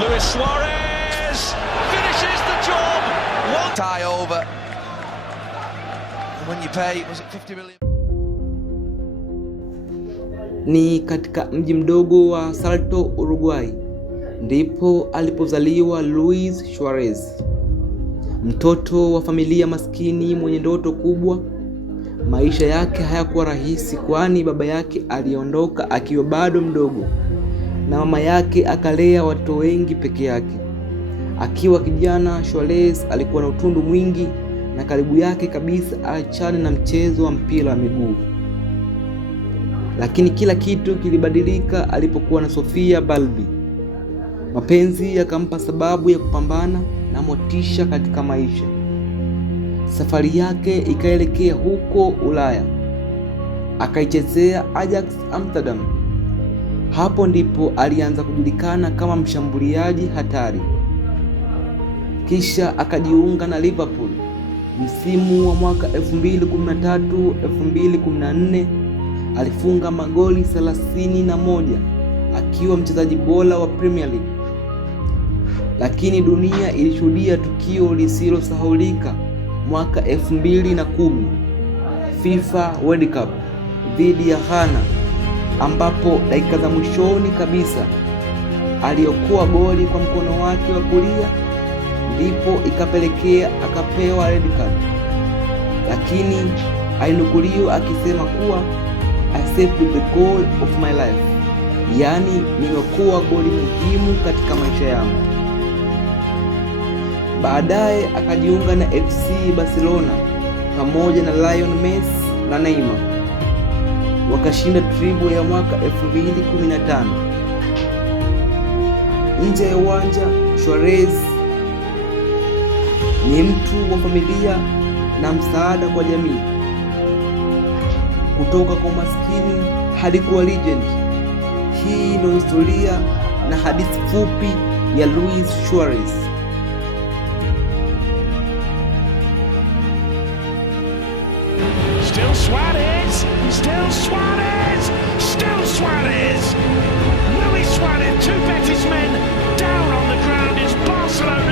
Luis Suarez finishes the job. One tie over. And when you pay, was it 50 million? Ni katika mji mdogo wa Salto, Uruguay, ndipo alipozaliwa Luis Suarez, mtoto wa familia maskini mwenye ndoto kubwa. Maisha yake hayakuwa rahisi, kwani baba yake aliondoka akiwa bado mdogo na mama yake akalea watoto wengi peke yake. Akiwa kijana, Suarez alikuwa na utundu mwingi na karibu yake kabisa aachane na mchezo wa mpira wa miguu. Lakini kila kitu kilibadilika alipokuwa na Sofia Balbi. Mapenzi yakampa sababu ya kupambana na motisha katika maisha. Safari yake ikaelekea huko Ulaya, akaichezea Ajax Amsterdam. Hapo ndipo alianza kujulikana kama mshambuliaji hatari. Kisha akajiunga na Liverpool. Msimu wa mwaka 2013-2014 alifunga magoli 31 akiwa mchezaji bora wa Premier League. Lakini dunia ilishuhudia tukio lisilosahaulika mwaka 2010, FIFA World Cup dhidi ya Ghana, ambapo dakika za mwishoni kabisa aliokoa goli kwa mkono wake wa kulia, ndipo ikapelekea akapewa red card. Lakini alinukuliwa akisema kuwa I saved the goal of my life, yaani nimeokoa goli muhimu katika maisha yangu. Baadaye akajiunga na FC Barcelona pamoja na Lionel Messi na Neymar, wakashinda treble ya mwaka 2015. Nje ya uwanja, Suarez ni mtu wa familia na msaada kwa jamii. Kutoka kwa maskini hadi kuwa legend. Hii ndio historia na hadithi fupi ya Luis Suarez. Still Suarez, still Suarez, still Suarez. Luis Suarez, two Betis men down on the ground. It's Barcelona